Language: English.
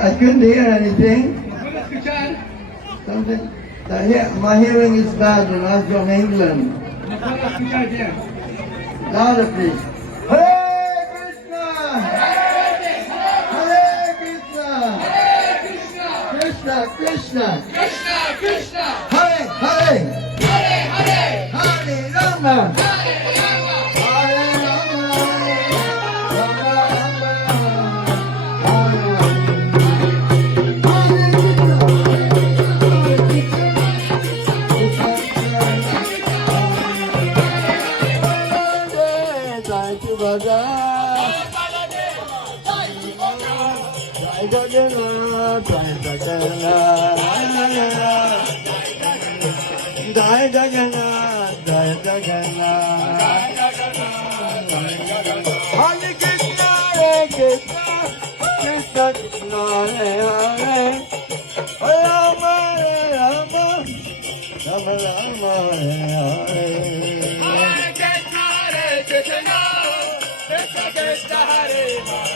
I couldn't hear anything. Something. My hearing is bad and I'm from England. Louder, please. Hare Krishna! Hare Krishna! Krishna, Krishna! Hare, Hare! Hare Rama! Jai Jagannath, Jai Jagannath. Hare Krishna, Hare Krishna, Krishna Krishna, Hare Hare. Rama, Rama, Rama Rama, Hare Hare. Hare Krishna, Hare Krishna, Krishna Krishna, Hare Hare.